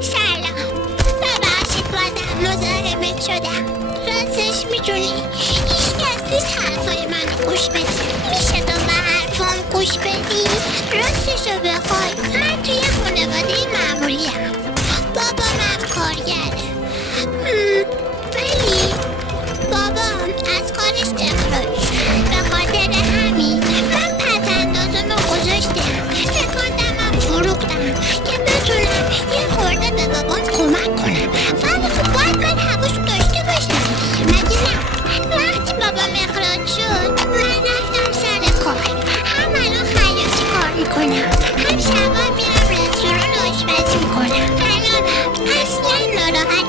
سلام. ببخشید بازم مزاحمت شدم. راستش میدونی هیچکس نیست حرفای منو گوش بده. میشه تو به حرفام گوش بدی؟ راستشو بخوای من توی خانواده معمولیم. بابام کارگره، ولی بابام از کارش اخراج شد. به خاطر همین من پسندازمو گذاشتم، تکاندمم فروختم که بتونم یه خورده به بابام کمک کنم. ولی خب باید من حواس داشته باشم، مگه نه؟ وقتی بابام اخراج شد من رفتم سر کار. هم الان خیاطی کار میکنم، هم شبا میرم رستوران آشپزی میکنم. الانم اصلا ناراحت